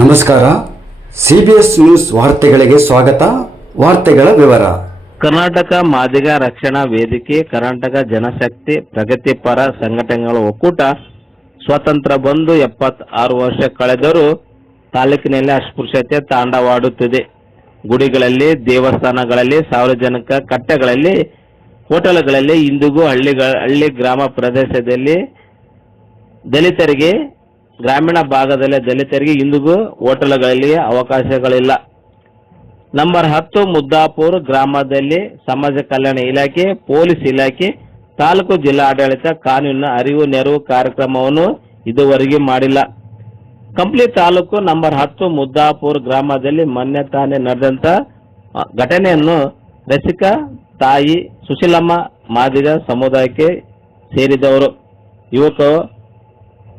ನಮಸ್ಕಾರ. CBS news ವಾರ್ತೆಗಳಿಗೆ ಸ್ವಾಗತ. ವಾರ್ತೆಗಳ ವಿವರ. ಕರ್ನಾಟಕ ಮಾದಿಗ ರಕ್ಷಣಾ ವೇದಿಕೆ, ಕರ್ನಾಟಕ ಜನಶಕ್ತಿ ಪ್ರಗತಿಪರ ಸಂಘಟನೆಗಳ ಒಕ್ಕೂಟ ಸ್ವಾತಂತ್ರ್ಯ ಬಂದು 76 ವರ್ಷ ಕಳೆದರೂ ತಾಲೂಕಿನಲ್ಲಿ ಅಸ್ಪೃಶ್ಯತೆ ತಾಂಡವಾಡುತ್ತಿದೆ. ಗುಡಿಗಳಲ್ಲಿ, ದೇವಸ್ಥಾನಗಳಲ್ಲಿ, ಸಾರ್ವಜನಿಕ ಕಟ್ಟೆಗಳಲ್ಲಿ, ಹೋಟೆಲ್ಗಳಲ್ಲಿ ಇಂದಿಗೂ ಹಳ್ಳಿ ಗ್ರಾಮ ಪ್ರದೇಶದಲ್ಲಿ ದಲಿತರಿಗೆ, ಗ್ರಾಮೀಣ ಭಾಗದಲ್ಲಿ ದಲಿತರಿಗೆ ಇಂದಿಗೂ ಹೋಟೆಲ್ಗಳಲ್ಲಿ ಅವಕಾಶಗಳಿಲ್ಲ. ನಂಬರ್ 10 ಮುದ್ದಾಪುರ ಗ್ರಾಮದಲ್ಲಿ ಸಮಾಜ ಕಲ್ಯಾಣ ಇಲಾಖೆ, ಪೊಲೀಸ್ ಇಲಾಖೆ, ತಾಲೂಕು ಜಿಲ್ಲಾಡಳಿತ ಕಾನೂನಿನ ಅರಿವು ನೆರವು ಕಾರ್ಯಕ್ರಮವನ್ನು ಇದುವರೆಗೆ ಮಾಡಿಲ್ಲ. ಕಂಪ್ಲಿ ತಾಲೂಕು ನಂಬರ್ 10 ಮುದ್ದಾಪುರ ಗ್ರಾಮದಲ್ಲಿ ಮೊನ್ನೆ ತಾನೇ ನಡೆದಂತ ಘಟನೆಯನ್ನು ರಸಿಕಾ ತಾಯಿ ಸುಶೀಲಮ್ಮ ಮಾದಿಗ ಸಮುದಾಯಕ್ಕೆ ಸೇರಿದವರು ಯುವಕರು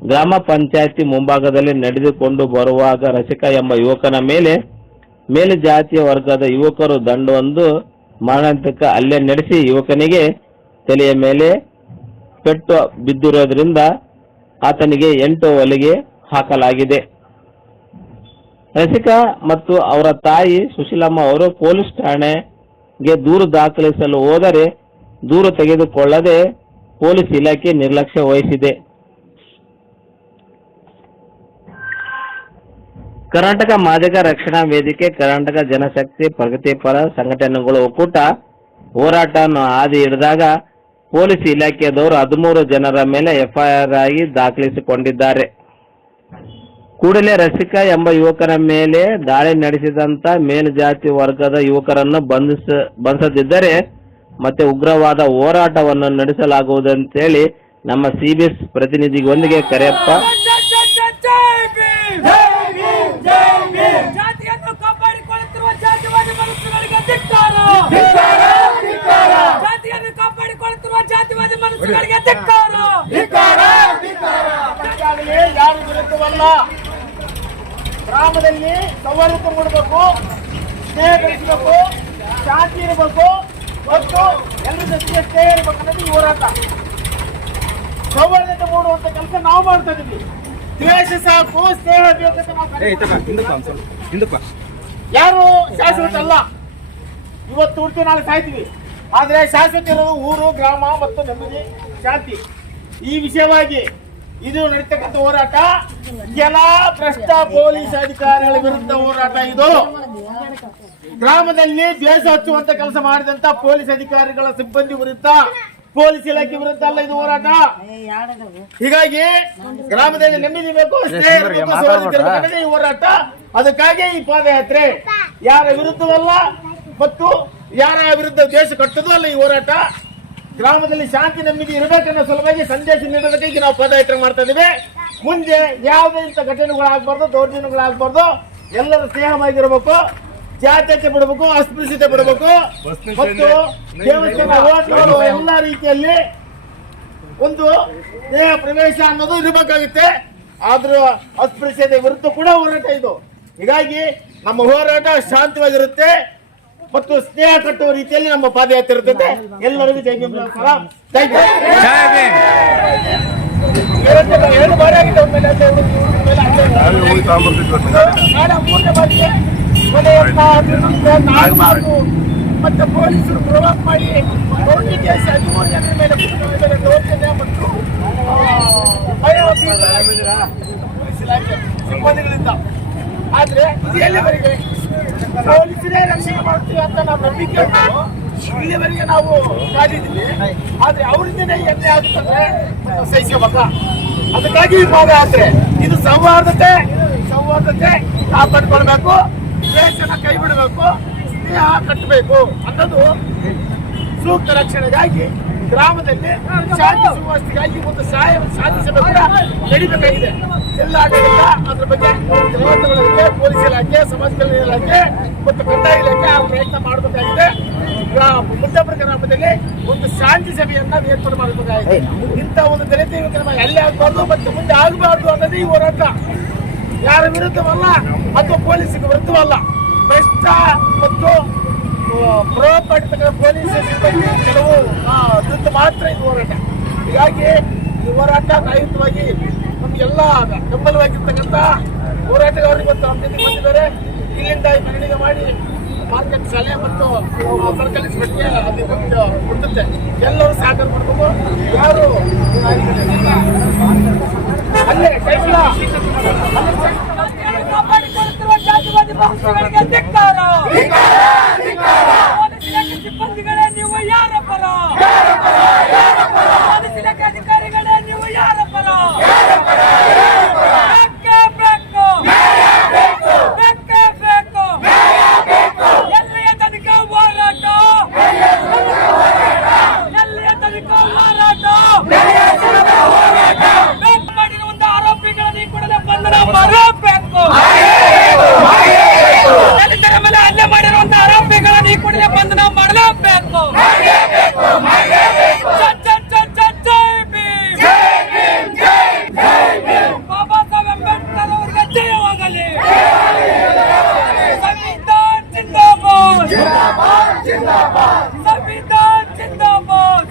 ಗ್ರಾಮ ಪಂಚಾಯತಿ ಮುಂಭಾಗದಲ್ಲಿ ನಡೆದುಕೊಂಡು ಬರುವಾಗ ರಸಿಕಾ ಎಂಬ ಯುವಕನ ಮೇಲೆ ಜಾತಿಯ ವರ್ಗದ ಯುವಕರು ದಂಡವೊಂದು ಮಾರಣಾಂತಿಕ ಹಲ್ಲೆ ನಡೆಸಿ ಯುವಕನಿಗೆ ತಲೆಯ ಮೇಲೆ ಪೆಟ್ಟು ಬಿದ್ದಿರೋದ್ರಿಂದ ಆತನಿಗೆ 8 ಹೊಲಿಗೆ ಹಾಕಲಾಗಿದೆ. ರಸಿಕಾ ಮತ್ತು ಅವರ ತಾಯಿ ಸುಶೀಲಮ್ಮ ಅವರು ಪೊಲೀಸ್ ಠಾಣೆಗೆ ದೂರು ದಾಖಲಿಸಲು ಹೋದರೆ ದೂರು ತೆಗೆದುಕೊಳ್ಳದೆ ಪೊಲೀಸ್ ಇಲಾಖೆ ನಿರ್ಲಕ್ಷ್ಯ ವಹಿಸಿದೆ. ಕರ್ನಾಟಕ ಮಾದಿಗ ರಕ್ಷಣಾ ವೇದಿಕೆ, ಕರ್ನಾಟಕ ಜನಶಕ್ತಿ ಪ್ರಗತಿಪರ ಸಂಘಟನೆಗಳ ಒಕ್ಕೂಟ ಹೋರಾಟವನ್ನು ಹಾದಿ ಹಿಡಿದಾಗ ಪೊಲೀಸ್ ಇಲಾಖೆಯದವರು 13 ಜನರ ಮೇಲೆ FIR ಆಗಿ ದಾಖಲಿಸಿಕೊಂಡಿದ್ದಾರೆ. ಕೂಡಲೇ ರಸಿಕಾ ಎಂಬ ಯುವಕರ ಮೇಲೆ ದಾಳಿ ನಡೆಸಿದಂತ ಮೇಲ್ಜಾತಿ ವರ್ಗದ ಯುವಕರನ್ನು ಬಂಧಿಸದಿದ್ದರೆ ಮತ್ತೆ ಉಗ್ರವಾದ ಹೋರಾಟವನ್ನು ನಡೆಸಲಾಗುವುದಂತೇಳಿ ನಮ್ಮ CBS ಪ್ರತಿನಿಧಿಗೊಂದಿಗೆ ಕರೆಯಪ್ಪ ಜಾತಿಯನ್ನು ಕಾಪಾಡಿಕೊಳ್ಳುತ್ತಿರುವ ಜಾತಿವಾದಿ ಮನುಷ್ಯರಿಗೆ ಧಿಕ್ಕಾರ. ಜಾತಿಯನ್ನು ಕಾಪಾಡಿಕೊಳ್ಳುತ್ತಿರುವ ಜಾತಿವಾದಿ ಮನುಷ್ಯರಿಗೆ ಧಿಕ್ಕಾರ. ಯಾರು ವಿರುದ್ಧವಲ್ಲ. ಗ್ರಾಮದಲ್ಲಿ ಸೌಹಾರ್ದತೆ ಮೂಡಬೇಕು, ಸ್ನೇಹ ಬೆಳೆಸಬೇಕು, ಶಾಂತಿ ಇರಬೇಕು ಮತ್ತು ಎಲ್ಲರ ಜೊತೆಗೆ ಸ್ನೇಹ ಇರಬೇಕು ಅನ್ನೋದು ಈ ಹೋರಾಟ. ಸೌಹಾರ್ದತೆ ಮೂಡುವಂತ ಕೆಲಸ ನಾವು ಮಾಡ್ತಾ ಇದ್ದೀವಿ. ದ್ವೇಷ ಸಾಕು, ಸ್ನೇಹ ಬೇಕಂತ ನಾವು ಯಾರು ಶಾಶ್ವತ ಅಲ್ಲ. ಇವತ್ತು ಹುಡ್ತೀವಿ, ನಾಳೆ ಸಾಯ್ತೀವಿ. ಆದ್ರೆ ಶಾಶ್ವತ ಇರೋದು ಊರು, ಗ್ರಾಮ ಮತ್ತು ನೆಮ್ಮದಿ, ಶಾಂತಿ. ಈ ವಿಷಯವಾಗಿ ಇದು ನಡೀತಕ್ಕಂಥ ಹೋರಾಟ ಕೆಲ ಭ್ರಷ್ಟ ಪೊಲೀಸ್ ಅಧಿಕಾರಿಗಳ ವಿರುದ್ಧ ಹೋರಾಟ. ಇದು ಗ್ರಾಮದಲ್ಲಿ ದ್ವೇಷ ಹಚ್ಚುವಂತ ಕೆಲಸ ಮಾಡಿದಂತ ಪೊಲೀಸ್ ಅಧಿಕಾರಿಗಳ ಸಿಬ್ಬಂದಿ ವಿರುದ್ಧ, ಪೊಲೀಸ್ ಇಲಾಖೆ ವಿರುದ್ಧ ಅಲ್ಲ ಇದು ಹೋರಾಟ. ಹೀಗಾಗಿ ಗ್ರಾಮದಲ್ಲಿ ನೆಮ್ಮದಿ ಬೇಕು, ಸ್ನೇಹ ಇರಬೇಕು, ಸೌಹಾರ್ದ ಈ ಹೋರಾಟ. ಅದಕ್ಕಾಗಿ ಈ ಪಾದಯಾತ್ರೆ ಯಾರ ವಿರುದ್ಧವಲ್ಲ ಮತ್ತು ಯಾರ ವಿರುದ್ಧ ದೇಶ ಕಟ್ಟೋದು ಅಲ್ಲ ಈ ಹೋರಾಟ. ಗ್ರಾಮದಲ್ಲಿ ಶಾಂತಿ ನೆಮ್ಮದಿ ಇರಬೇಕನ್ನೋ ಸಲುವಾಗಿ ಸಂದೇಶ ನೀಡೋದಕ್ಕೆ ನಾವು ಪಾದಯಾತ್ರೆ ಮಾಡ್ತಾ ಇದ್ದೀವಿ. ಮುಂದೆ ಯಾವುದೇ ಇಂಥ ಘಟನೆಗಳಾಗಬಾರ್ದು, ದೌರ್ಜನ್ಯಗಳಾಗಬಾರ್ದು. ಎಲ್ಲರೂ ಸ್ನೇಹವಾಗಿರಬೇಕು, ಜಾತ್ಯತೆ ಬಿಡಬೇಕು, ಅಸ್ಪೃಶ್ಯತೆ ಬಿಡಬೇಕು ಮತ್ತು ದೇವಸ್ಥಾನ ಹೋಟೆಲ್ ಎಲ್ಲ ರೀತಿಯಲ್ಲಿ ಒಂದು ದೇಹ ಪ್ರವೇಶ ಅನ್ನೋದು ಇರಬೇಕಾಗುತ್ತೆ. ಆದ್ರೂ ಅಸ್ಪೃಶ್ಯತೆ ವಿರುದ್ಧ ಕೂಡ ಹೋರಾಟ ಇದು. ಹೀಗಾಗಿ ನಮ್ಮ ಹೋರಾಟ ಶಾಂತವಾಗಿರುತ್ತೆ ಮತ್ತು ಸ್ನೇಹ ಕಟ್ಟುವ ರೀತಿಯಲ್ಲಿ ನಮ್ಮ ಪಾದಯಾತ್ರೆ ಇರ್ತದೆ. ಎಲ್ಲರಿಗೂ ಜೈ ಭೀಮ್. Thank you. ಎರಡು ಬಾರಿ ಆಗಿದೆ ಮತ್ತೆ ಪೊಲೀಸರು ಪ್ರೊವೋಕ್ ಮಾಡಿ ಕೇಸ್ 13 ಜನರ ಮೇಲೆ ದೌರ್ಜನ್ಯ ಮತ್ತು ಪೊಲೀಸ್ ಇಲಾಖೆ ಸಿಬ್ಬಂದಿಗಳಿಂದ. ಆದ್ರೆ ಇದು ಎಲ್ಲಿವರೆಗೆ ಪೊಲೀಸರೇ ರಕ್ಷಣೆ ಮಾಡ್ತೀವಿ ಅಂತ ನಾವು ನಂಬಿಕೆ ಇಲ್ಲಿವರೆಗೆ ನಾವು ಕಾದಿದ್ದೀವಿ. ಆದ್ರೆ ಅವರಿಂದನೇ ಎಣ್ಣೆ ಆಗ್ತಂದ್ರೆ ಸಹಿಸಬೇಕ. ಅದಕ್ಕಾಗಿ ಈ ಪಾದಯಾತ್ರೆ ಇದು ಸೌಹಾರ್ದತೆ ಕಾಪಾಡ್ಕೊಳ್ಬೇಕು, ದೇಶನ ಕೈ ಬಿಡಬೇಕು, ಸ್ನೇಹ ಕಟ್ಟಬೇಕು ಅನ್ನೋದು ಸೂಕ್ತ ರಕ್ಷಣೆಗಾಗಿ ಗ್ರಾಮದಲ್ಲಿ ಶಾಂತಿ ಸುವ್ಯವಸ್ಥೆಗಾಗಿ ಒಂದು ಶಾಂತಿ ಸಭೆ ಕೂಡ ನಡೀಬೇಕಾಗಿದೆ. ಜಿಲ್ಲಾಡಳಿತ ಅದ್ರ ಬಗ್ಗೆ ಕ್ರಮ ಪೊಲೀಸ್ ಇಲಾಖೆ, ಸಮಾಜ ಕಲ್ಯಾಣ ಇಲಾಖೆ ಮತ್ತು ಕಂದಾಯ ಇಲಾಖೆ ಆ ಪ್ರಯತ್ನ ಮಾಡಬೇಕಾಗಿದೆ. ಮುದ್ದಾಪುರ ಗ್ರಾಮದಲ್ಲಿ ಒಂದು ಶಾಂತಿ ಸಭೆಯನ್ನ ಏರ್ಪಾಡು ಮಾಡಬೇಕಾಗಿದೆ. ಇಂಥ ಒಂದು ದಲಿತ ಯುವಕರ ಎಲ್ಲೇ ಆಗಬಾರ್ದು ಮತ್ತು ಮುಂದೆ ಆಗಬಾರ್ದು ಅನ್ನೋದು ಈ ಹೋರಾಟ. ಯಾರ ವಿರುದ್ಧವಲ್ಲ ಅಥವಾ ಪೊಲೀಸಿಗೆ ವಿರುದ್ಧವಲ್ಲ. ಭ್ರಷ್ಟ ಮತ್ತು ಪ್ರಭಾವ ಪಡಿತಕ್ಕಂಥ ಪೊಲೀಸ್ ಸಿಬ್ಬಂದಿ ಕೆಲವು ವಿರುದ್ಧ ಮಾತ್ರ ಇದು ಹೋರಾಟ. ಹೀಗಾಗಿ ಈ ಹೋರಾಟ ನ್ಯಾಯಯುತವಾಗಿ ನಮಗೆಲ್ಲ ಬೆಂಬಲವಾಗಿರ್ತಕ್ಕಂಥ ಹೋರಾಟಗಾರರು ಇವತ್ತು ನಮ್ಮ ಜೊತೆಗೆ ಬಂದಿದ್ದಾರೆ. ಇಲ್ಲಿಂದ ಈ ಮೆರವಣಿಗೆ ಮಾಡಿ ಮಾರ್ಕೆಟ್ ಶಾಲೆ ಮತ್ತು ಸರ್ಕಲ್ ಇನ್ಸ್ಪೆಕ್ಟರ್ಗೆ ಅದು ಕೊಡುತ್ತೆ. ಎಲ್ಲರೂ ಸಹಕಾರ ಮಾಡಬೇಕು. ಯಾರು ಅಲ್ಲೇ ಕಾಪಾಡಿಕೊಳ್ಳುತ್ತಿರುವ ಜಾತಿವಾದಿ ಪಕ್ಷಗಳಿಗೆ ಧಿಕ್ಕಾರ. ಪೊಲೀಸ್ ಇಲಾಖೆ ಸಿಬ್ಬಂದಿಗಳೇ ನೀವು ಯಾರ ಪರ? ಪೊಲೀಸ್ ಇಲಾಖೆ ಅಧಿಕಾರಿಗಳೇ ನೀವು ಯಾರ ಪರ? ಬೇಕೇ ಬೇಕು, ಬೇಕೇ ಬೇಕು. ಎಲ್ಲಿಯ ತನಕ ಹೋರಾಟ? ಎಲ್ಲಿಯ ತನಕ ಹೋರಾಟ? ಬೇಕು ಮಾಡಿರುವಂತ ಆರೋಪಿಗಳನ್ನು ಈ ಕೂಡಲೇ ಬಂಧನ ಮಾಡಬೇಕು. ದಲಿತರ ಮೇಲೆ ಹಲ್ಲೆ ಮಾಡಿರುವಂತ ಆರೋಪಿಗಳನ್ನು ಈ ಕೂಡಲೇ ಬಂಧನ ಮಾಡಲೇಬೇಕು. ಬಾಬಾ ಸಾಹೇಬ್ ಅಂಬೇಡ್ಕರ್ ಅವರಿಗೆ ಜಯವಾಗಲಿ. ಸಂವಿಧಾನ ಜಿಂದಾಬಾದ್, ಸಂವಿಧಾನ ಜಿಂದಾಬಾದ್,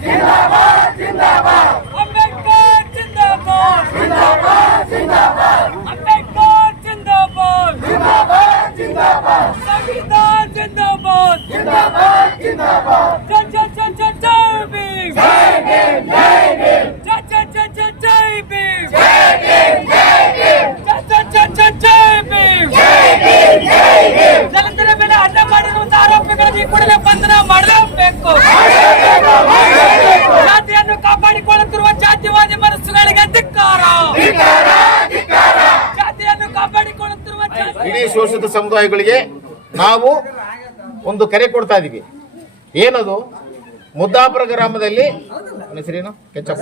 ಅಂಬೇಡ್ಕರ್ ಜಿಂದಾಬಾದ್, ಅಂಬೇಡ್ಕರ್ ಜಿಂದಾಬಾದ್, ಸಂವಿಧಾನ ಜಿಂದಾಬಾದ್, ಜೈ ಜೈ ಜೈ ಜೈ ಭೀಮ್, ಜೈ ಜೈ ಜೈ ಜೈ ಜೈ ಭೀಮ್, ಜೈ ಜೈ ಜೈ ಜೈ ಜೈ ಭೀಮ್. ದಲಿತರ ಮೇಲೆ ಹಲ್ಲೆ ಮಾಡಿರುವಂತ ಆರೋಪಿಗಳನ್ನು ಈ ಕೂಡಲೇ ಬಂಧನ ಮಾಡಲೇಬೇಕು. ಜಾತಿಯನ್ನು ಕಾಪಾಡಿಕೊಳ್ಳುತ್ತಿರುವ ಜಾತಿವಾದಿ ಮನಸ್ಸುಗಳಿಗೆ ಧಿಕ್ಕಾರ. ಜಾತಿಯನ್ನು ಕಾಪಾಡಿಕೊಳ್ಳುತ್ತಿರುವ ಇಡೀ ಶೋಷಿತ ಸಮುದಾಯಗಳಿಗೆ ನಾವು ಒಂದು ಕರೆ ಕೊಡ್ತಾ ಇದೀವಿ. ಏನದು? ಮುದ್ದಾಪುರ ಗ್ರಾಮದಲ್ಲಿ ಹೆಸರೇನು? ಕೆಚ್ಚಪ್ಪ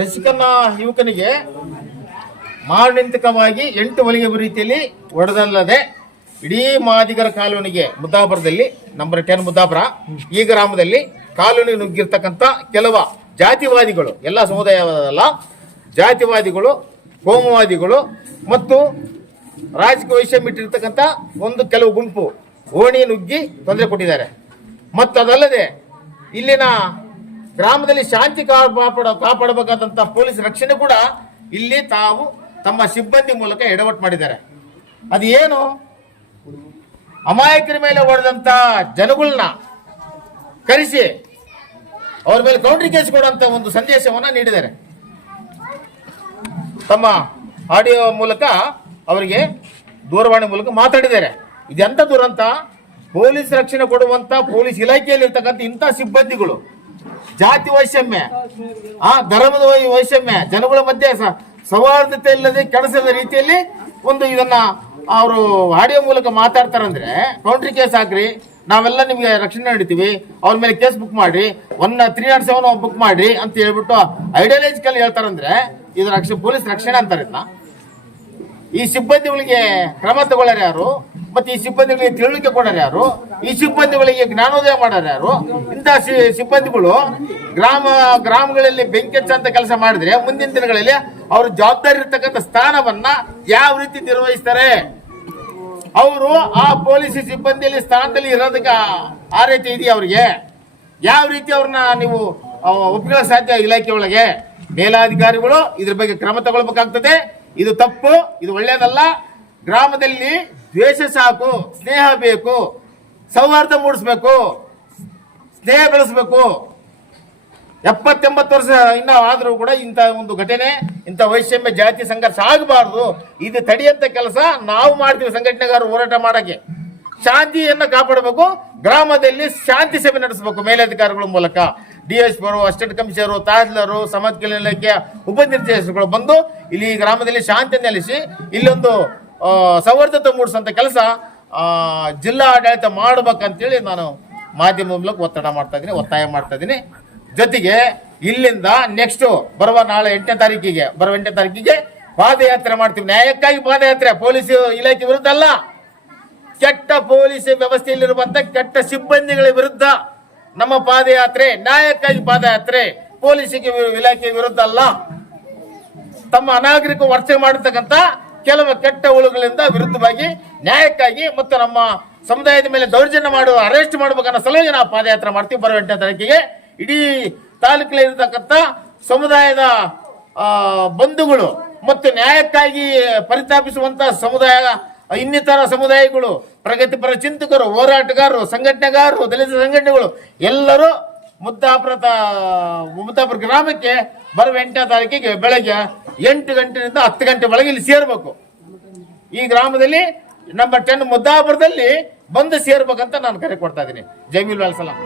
ರಸಿಕನ ಯುವಕನಿಗೆ ಮಾರಣಾಂತಿಕವಾಗಿ 8 ಹೊಲಿಗೆ ರೀತಿಯಲ್ಲಿ ಹೊಡೆದಲ್ಲದೆ ಇಡೀ ಮಾದಿಗರ ಕಾಲೋನಿಗೆ ಮುದ್ದಾಪುರದಲ್ಲಿ ನಂಬರ್ 10 ಮುದ್ದಾಪುರ ಈ ಗ್ರಾಮದಲ್ಲಿ ಕಾಲೋನಿ ನುಗ್ಗಿರ್ತಕ್ಕಂಥ ಕೆಲವು ಜಾತಿವಾದಿಗಳು, ಎಲ್ಲ ಸಮುದಾಯವಲ್ಲ, ಜಾತಿವಾದಿಗಳು, ಕೋಮುವಾದಿಗಳು ಮತ್ತು ರಾಜಕೀಯ ವೈಷಮ್ಯ ಇಟ್ಟಿರ್ತಕ್ಕಂಥ ಒಂದು ಕೆಲವು ಗುಂಪು ಓಣಿ ನುಗ್ಗಿ ತೊಂದರೆ ಕೊಟ್ಟಿದ್ದಾರೆ. ಮತ್ತು ಅದಲ್ಲದೆ ಇಲ್ಲಿನ ಗ್ರಾಮದಲ್ಲಿ ಶಾಂತಿ ಕಾಪಾಡಬೇಕಾದಂಥ ಪೊಲೀಸ್ ರಕ್ಷಣೆ ಕೂಡ ಇಲ್ಲಿ ತಾವು ತಮ್ಮ ಸಿಬ್ಬಂದಿ ಮೂಲಕ ಎಡವಟ್ಟು ಮಾಡಿದ್ದಾರೆ. ಅದು ಏನು? ಅಮಾಯಕರ ಮೇಲೆ ಹೊಡೆದಂತ ಜನಗಳನ್ನ ಕರೆಸಿ ಅವ್ರ ಮೇಲೆ ಕೌಂಟರ್ ಕೇಸ್ ಕೊಡುವಂತ ಒಂದು ಸಂದೇಶವನ್ನ ನೀಡಿದ್ದಾರೆ. ತಮ್ಮ ಆಡಿಯೋ ಮೂಲಕ ಅವರಿಗೆ ದೂರವಾಣಿ ಮೂಲಕ ಮಾತಾಡಿದ್ದಾರೆ. ಇದೆಂತ ದುರಂತ? ಪೊಲೀಸ್ ರಕ್ಷಣೆ ಕೊಡುವಂತ ಪೊಲೀಸ್ ಇಲಾಖೆಯಲ್ಲಿ ಇರ್ತಕ್ಕಂಥ ಇಂಥ ಸಿಬ್ಬಂದಿಗಳು ಜಾತಿ ವೈಷಮ್ಯ, ಧರ್ಮದ ವೈಷಮ್ಯ, ಜನಗಳ ಮಧ್ಯೆ ಸೌಹಾರ್ದತೆ ಇಲ್ಲದೆ ಕೆಡಿಸದ ರೀತಿಯಲ್ಲಿ ಒಂದು ಇದನ್ನ ಅವರು ಆಡಿಯೋ ಮೂಲಕ ಮಾತಾಡ್ತಾರಂದ್ರೆ ಕೌಂಟ್ರಿ ಕೇಸ್ ಹಾಕ್ರಿ, ನಾವೆಲ್ಲ ನಿಮ್ಗೆ ರಕ್ಷಣೆ ನೀಡ್ತೀವಿ, ಅವ್ರ ಮೇಲೆ ಕೇಸ್ ಬುಕ್ ಮಾಡಿ, 307 ಬುಕ್ ಮಾಡಿ ಅಂತ ಹೇಳ್ಬಿಟ್ಟು ಐಡಿಯಾಲಜಿಕಲ್ ಹೇಳ್ತಾರಂದ್ರೆ ಇದು ಪೊಲೀಸ್ ರಕ್ಷಣೆ ಅಂತಾರೆ. ಈ ಸಿಬ್ಬಂದಿಗಳಿಗೆ ಕ್ರಮ ತಗೊಳ್ಳಾರ ಯಾರು? ಮತ್ತೆ ಈ ಸಿಬ್ಬಂದಿಗಳಿಗೆ ತಿಳುವಳಿಕೆ ಕೊಡಾರ ಯಾರು? ಈ ಸಿಬ್ಬಂದಿಗಳಿಗೆ ಜ್ಞಾನೋದಯ ಮಾಡಾರ ಯಾರು? ಇಂಥ ಸಿಬ್ಬಂದಿಗಳು ಗ್ರಾಮಗಳಲ್ಲಿ ಬೆಂಕಿ ಹಚ್ಚಂತ ಕೆಲಸ ಮಾಡಿದ್ರೆ ಮುಂದಿನ ದಿನಗಳಲ್ಲಿ ಅವ್ರ ಜವಾಬ್ದಾರಿ ಇರ್ತಕ್ಕಂಥ ಸ್ಥಾನವನ್ನ ಯಾವ ರೀತಿ ನಿರ್ವಹಿಸ್ತಾರೆ? ಅವರು ಆ ಪೊಲೀಸ್ ಸಿಬ್ಬಂದಿಯಲ್ಲಿ ಸ್ಥಾನದಲ್ಲಿ ಇರೋದಕ್ಕೆ ಆ ರೀತಿ ಇದೆಯಾ? ಅವ್ರಿಗೆ ಯಾವ ರೀತಿ ಅವ್ರನ್ನ ನೀವು ಒಪ್ಪಿಕೊಳ್ಳ ಸಾಧ್ಯ? ಇಲಾಖೆ ಒಳಗೆ ಮೇಲಾಧಿಕಾರಿಗಳು ಇದ್ರ ಬಗ್ಗೆ ಕ್ರಮ ತಗೊಳ್ಬೇಕಾಗ್ತದೆ. ಇದು ತಪ್ಪು, ಇದು ಒಳ್ಳೆಯದಲ್ಲ. ಗ್ರಾಮದಲ್ಲಿ ದ್ವೇಷ ಸಾಕು, ಸ್ನೇಹ ಬೇಕು, ಸೌಹಾರ್ದ ಮೂಡಿಸ್ಬೇಕು, ಸ್ನೇಹ ಬೆಳೆಸಬೇಕು. 70-80 ವರ್ಷ ಇನ್ನ ಆದ್ರೂ ಕೂಡ ಇಂಥ ಒಂದು ಘಟನೆ, ಇಂಥ ವೈಷಮ್ಯ, ಜಾತಿ ಸಂಘರ್ಷ ಆಗಬಾರ್ದು. ಇದು ತಡೆಯಂತ ಕೆಲಸ ನಾವು ಮಾಡ್ತೀವಿ. ಸಂಘಟನೆಗಾರರು ಹೋರಾಟ ಮಾಡಕ್ಕೆ ಶಾಂತಿಯನ್ನ ಕಾಪಾಡಬೇಕು. ಗ್ರಾಮದಲ್ಲಿ ಶಾಂತಿ ಸಭೆ ನಡೆಸಬೇಕು ಮೇಲಧಿಕಾರಿಗಳ ಮೂಲಕ. DSP ಅವರು, ಅಸಿಸ್ಟೆಂಟ್ ಕಮಿಷನರು, ತಹಸೀಲ್ದಾರರು, ಸಮಾಜ ಕಲ್ಯಾಣ ಇಲಾಖೆಯ ಉಪನಿರ್ದೇಶಕರು ಬಂದು ಇಲ್ಲಿ ಗ್ರಾಮದಲ್ಲಿ ಶಾಂತಿ ನೆಲೆಸಿ ಇಲ್ಲೊಂದು ಸೌಹಾರ್ದತೆ ಮೂಡಿಸುವಂತ ಕೆಲಸ ಜಿಲ್ಲಾ ಆಡಳಿತ ಮಾಡಬೇಕಂತೇಳಿ ನಾನು ಮಾಧ್ಯಮ ಮೂಲಕ ಒತ್ತಾಯ ಮಾಡ್ತಾ ಇದ್ದೀನಿ. ಜೊತೆಗೆ ಇಲ್ಲಿಂದ ನೆಕ್ಸ್ಟ್ ಬರುವ 8ನೇ ತಾರೀಕಿಗೆ ಪಾದಯಾತ್ರೆ ಮಾಡ್ತೀವಿ. ನ್ಯಾಯಕ್ಕಾಗಿ ಪಾದಯಾತ್ರೆ, ಪೊಲೀಸ್ ಇಲಾಖೆ ವಿರುದ್ಧ ಅಲ್ಲ, ಕೆಟ್ಟ ಪೊಲೀಸ್ ವ್ಯವಸ್ಥೆಯಲ್ಲಿರುವಂತ ಕೆಟ್ಟ ಸಿಬ್ಬಂದಿಗಳ ವಿರುದ್ಧ ನಮ್ಮ ಪಾದಯಾತ್ರೆ. ನ್ಯಾಯಕ್ಕಾಗಿ ಪಾದಯಾತ್ರೆ, ಪೊಲೀಸ್ ಇಲಾಖೆ ವಿರುದ್ಧ ಅಲ್ಲ. ತಮ್ಮ ಅನಾಗರಿಕ ವರ್ತನೆ ಮಾಡತಕ್ಕಂತ ಕೆಲವು ಕೆಟ್ಟ ಹುಳುಗಳಿಂದ ವಿರುದ್ಧವಾಗಿ ನ್ಯಾಯಕ್ಕಾಗಿ ಮತ್ತು ನಮ್ಮ ಸಮುದಾಯದ ಮೇಲೆ ದೌರ್ಜನ್ಯ ಅರೆಸ್ಟ್ ಮಾಡಬೇಕನ್ನೋ ಸಲುವಾಗಿ ನಾವು ಪಾದಯಾತ್ರೆ ಮಾಡ್ತೀವಿ. ಬರುವ 8ನೇ ತಾರೀಕಿಗೆ ಇಡೀ ತಾಲೂಕಿನಲ್ಲಿ ಇರತಕ್ಕಂಥ ಸಮುದಾಯದ ಬಂಧುಗಳು ಮತ್ತು ನ್ಯಾಯಕ್ಕಾಗಿ ಪರಿತಾಪಿಸುವಂತ ಸಮುದಾಯ, ಇನ್ನಿತರ ಸಮುದಾಯಗಳು, ಪ್ರಗತಿಪರ ಚಿಂತಕರು, ಹೋರಾಟಗಾರರು, ಸಂಘಟನೆಗಾರರು, ದಲಿತ ಸಂಘಟನೆಗಳು ಎಲ್ಲರೂ ಮುದ್ದಾಪುರ ಗ್ರಾಮಕ್ಕೆ ಬರುವ 8ನೇ ತಾರೀಕಿಗೆ ಬೆಳಗ್ಗೆ 8 ಗಂಟೆಯಿಂದ 10 ಗಂಟೆ ಒಳಗೆ ಇಲ್ಲಿ ಸೇರ್ಬೇಕು. ಈ ಗ್ರಾಮದಲ್ಲಿ ನಂಬರ್ 10 ಮುದ್ದಾಪುರದಲ್ಲಿ ಬಂದು ಸೇರ್ಬೇಕಂತ ನಾನು ಕರೆ ಕೊಡ್ತಾ ಇದ್ದೀನಿ. ಜೈ ಸಲಾಂ.